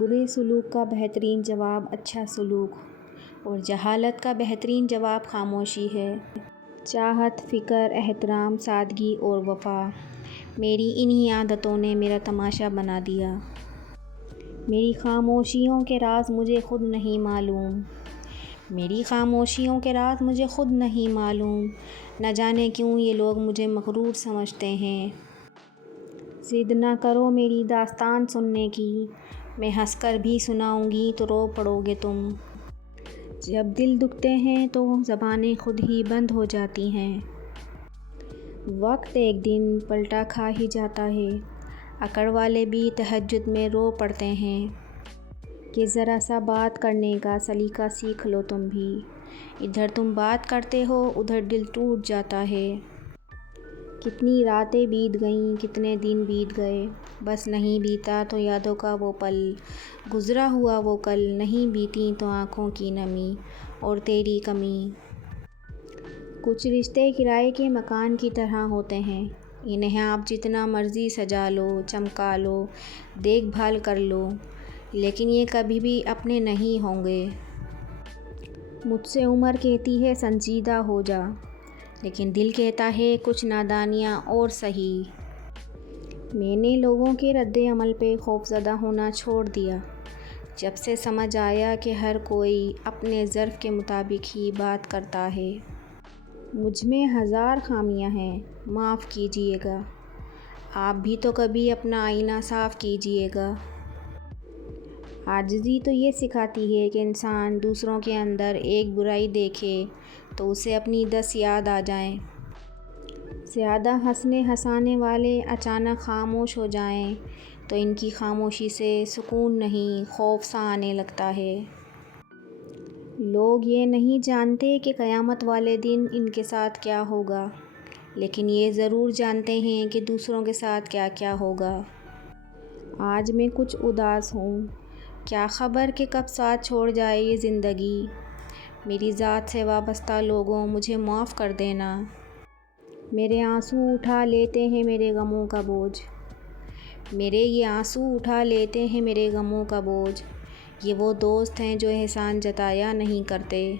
برے سلوک کا بہترین جواب اچھا سلوک اور جہالت کا بہترین جواب خاموشی ہے۔ چاہت، فکر، احترام، سادگی اور وفا، میری انہی عادتوں نے میرا تماشا بنا دیا۔ میری خاموشیوں کے راز مجھے خود نہیں معلوم، میری خاموشیوں کے راز مجھے خود نہیں معلوم، نہ جانے کیوں یہ لوگ مجھے مغرور سمجھتے ہیں۔ ضد نہ کرو میری داستان سننے کی، میں ہنس کر بھی سناؤں گی تو رو پڑو گے تم۔ جب دل دکھتے ہیں تو زبانیں خود ہی بند ہو جاتی ہیں۔ وقت ایک دن پلٹا کھا ہی جاتا ہے، اکڑ والے بھی تہجد میں رو پڑتے ہیں کہ ذرا سا بات کرنے کا سلیقہ سیکھ لو تم بھی، ادھر تم بات کرتے ہو ادھر دل ٹوٹ جاتا ہے۔ کتنی راتیں بیت گئیں، کتنے دن بیت گئے، بس نہیں بیتا تو یادوں کا وہ پل، گزرا ہوا وہ کل، نہیں بیتی تو آنکھوں کی نمی اور تیری کمی۔ کچھ رشتے کرائے کے مکان کی طرح ہوتے ہیں، انہیں آپ جتنا مرضی سجا لو، چمکا لو، دیکھ بھال کر لو، لیکن یہ کبھی بھی اپنے نہیں ہوں گے۔ مجھ سے عمر کہتی ہے سنجیدہ ہو جا، لیکن دل کہتا ہے کچھ نادانیاں اور سہی۔ میں نے لوگوں کے رد عمل پہ خوفزدہ ہونا چھوڑ دیا، جب سے سمجھ آیا کہ ہر کوئی اپنے ظرف کے مطابق ہی بات کرتا ہے۔ مجھ میں ہزار خامیاں ہیں، معاف کیجیے گا، آپ بھی تو کبھی اپنا آئینہ صاف کیجیے گا۔ عاجزی تو یہ سکھاتی ہے کہ انسان دوسروں کے اندر ایک برائی دیکھے تو اسے اپنی 10 یاد آ جائیں۔ زیادہ ہنسنے ہنسانے والے اچانک خاموش ہو جائیں تو ان کی خاموشی سے سکون نہیں، خوف سا آنے لگتا ہے۔ لوگ یہ نہیں جانتے کہ قیامت والے دن ان کے ساتھ کیا ہوگا، لیکن یہ ضرور جانتے ہیں کہ دوسروں کے ساتھ کیا کیا ہوگا۔ آج میں کچھ اداس ہوں، کیا خبر کہ کب ساتھ چھوڑ جائے یہ زندگی۔ میری ذات سے وابستہ لوگوں مجھے معاف کر دینا، میرے آنسو اٹھا لیتے ہیں میرے غموں کا بوجھ، میرے یہ آنسو اٹھا لیتے ہیں میرے غموں کا بوجھ۔ یہ وہ دوست ہیں جو احسان جتایا نہیں کرتے۔